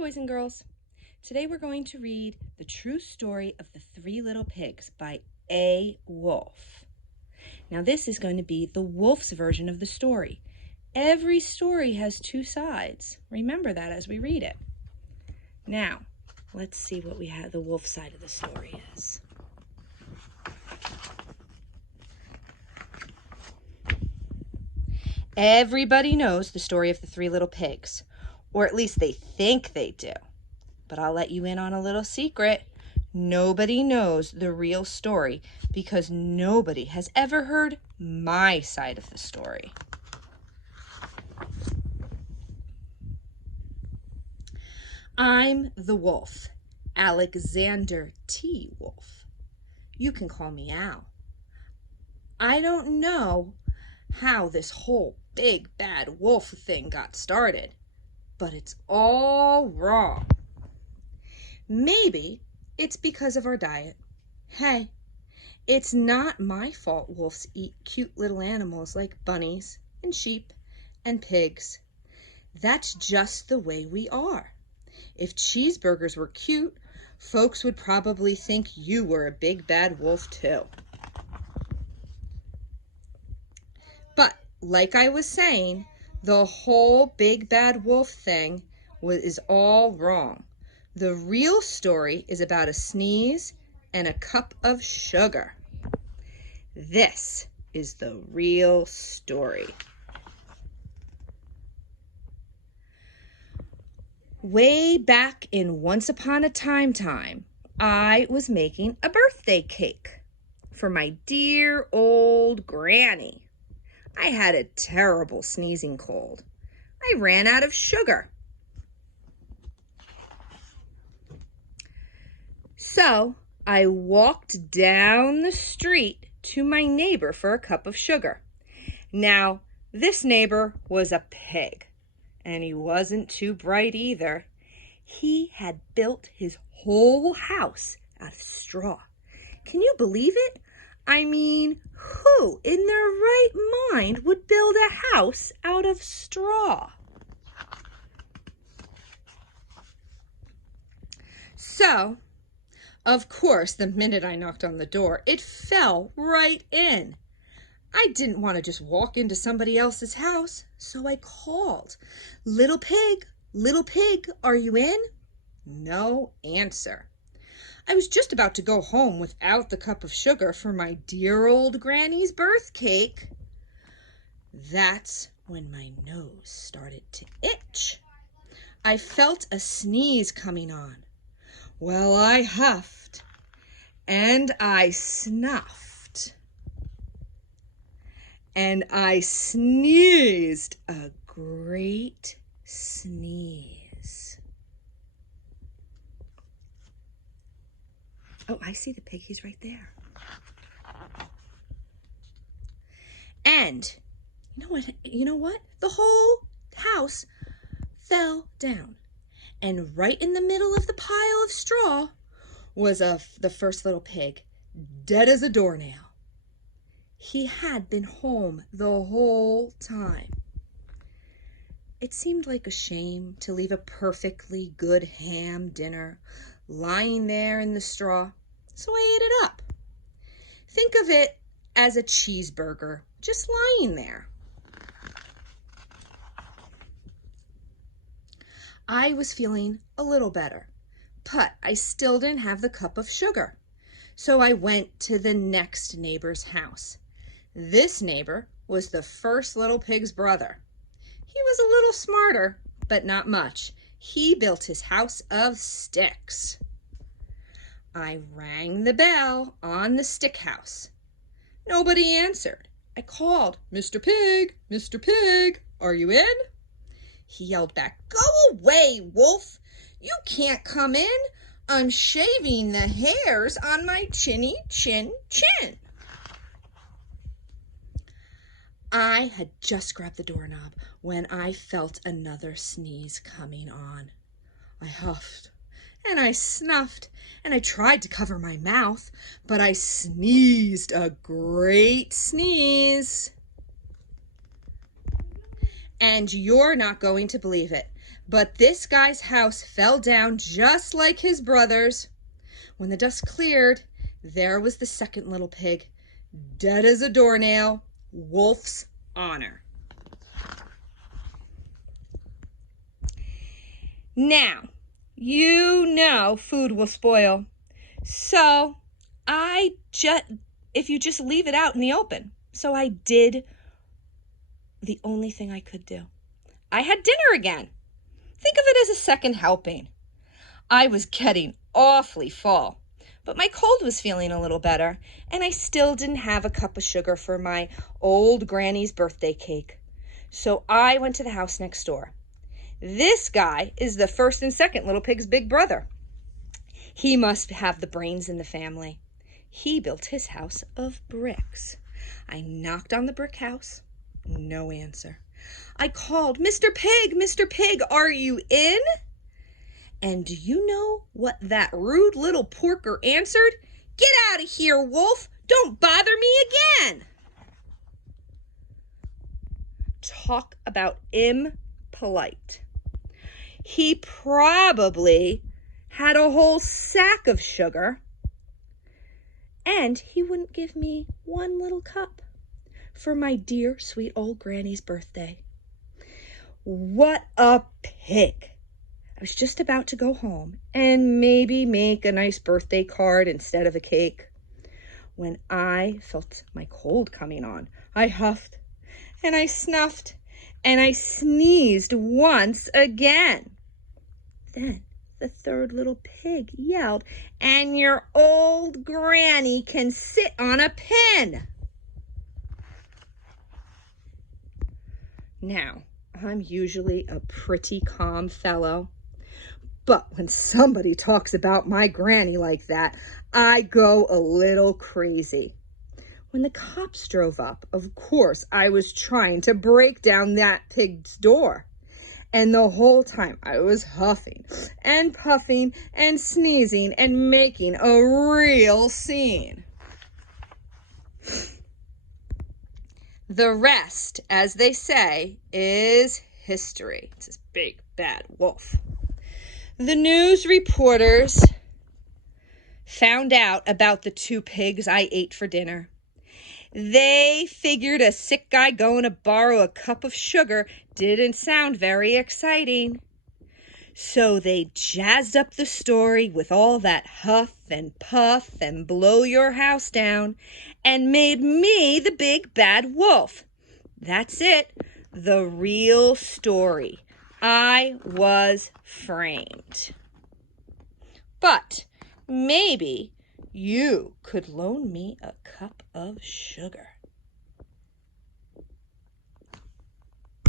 boys and girls. Today we're going to read The True Story of the Three Little Pigs by A. Wolf. Now this is going to be the wolf's version of the story. Every story has two sides. Remember that as we read it. Now, let's see what the wolf side of the story is. Everybody knows the story of the Three Little Pigs, or at least they think they do. But I'll let you in on a little secret. Nobody knows the real story because nobody has ever heard my side of the story. I'm the wolf, Alexander T. Wolf. You can call me Al. I don't know how this whole big bad wolf thing got started, but it's all wrong. Maybe it's because of our diet. Hey, it's not my fault wolves eat cute little animals like bunnies and sheep and pigs. That's just the way we are. If cheeseburgers were cute, folks would probably think you were a big bad wolf too. But like I was saying, the whole big bad wolf thing is all wrong. The real story is about a sneeze and a cup of sugar. This is the real story. Way back in Once Upon a Time, I was making a birthday cake for my dear old granny. I had a terrible sneezing cold. I ran out of sugar. So I walked down the street to my neighbor for a cup of sugar. Now, this neighbor was a pig, and he wasn't too bright either. He had built his whole house out of straw. Can you believe it? I mean, who in their right mind would build a house out of straw? So, of course, the minute I knocked on the door, it fell right in. I didn't want to just walk into somebody else's house, so I called. Little pig, are you in? No answer. I was just about to go home without the cup of sugar for my dear old granny's birth cake. That's when my nose started to itch. I felt a sneeze coming on. Well, I huffed and I snuffed and I sneezed a great sneeze. Oh, I see the pig. He's right there. And you know what? The whole house fell down. And right in the middle of the pile of straw was the first little pig, dead as a doornail. He had been home the whole time. It seemed like a shame to leave a perfectly good ham dinner lying there in the straw, so I ate it up. Think of it as a cheeseburger just lying there. I was feeling a little better, but I still didn't have the cup of sugar. So I went to the next neighbor's house. This neighbor was the first little pig's brother. He was a little smarter, but not much. He built his house of sticks. I rang the bell on the stick house. Nobody answered. I called, Mr. Pig, are you in? He yelled back, "Go away, wolf! You can't come in. I'm shaving the hairs on my chinny chin. I had just grabbed the doorknob when I felt another sneeze coming on. I huffed and I snuffed and I tried to cover my mouth, but I sneezed a great sneeze. And you're not going to believe it, But this guy's house fell down just like his brother's. When the dust cleared, there was the second little pig, dead as a doornail, Wolf's honor. Now, you know food will spoil. So if you just leave it out in the open. So I did the only thing I could do. I had dinner again. Think of it as a second helping. I was getting awfully full, but my cold was feeling a little better, and I still didn't have a cup of sugar for my old granny's birthday cake. So I went to the house next door. This guy is the first and second little pig's big brother. He must have the brains in the family. He built his house of bricks. I knocked on the brick house. No answer. I called, Mr. Pig, are you in? And do you know what that rude little porker answered? Get out of here, Wolf. Don't bother me again. Talk about impolite. He probably had a whole sack of sugar, and he wouldn't give me one little cup for my dear, sweet old granny's birthday. What a pig! I was just about to go home and maybe make a nice birthday card instead of a cake when I felt my cold coming on. I huffed and I snuffed and I sneezed once again. Then the third little pig yelled, "And your old granny can sit on a pin." Now, I'm usually a pretty calm fellow, but when somebody talks about my granny like that, I go a little crazy. When the cops drove up, of course, I was trying to break down that pig's door. And the whole time I was huffing and puffing and sneezing and making a real scene. The rest, as they say, is history. It's this big, bad wolf. The news reporters found out about the 2 pigs I ate for dinner. They figured a sick guy going to borrow a cup of sugar didn't sound very exciting. So they jazzed up the story with all that huff and puff and blow your house down and made me the big bad wolf. That's it, the real story. I was framed. But maybe you could loan me a cup of sugar.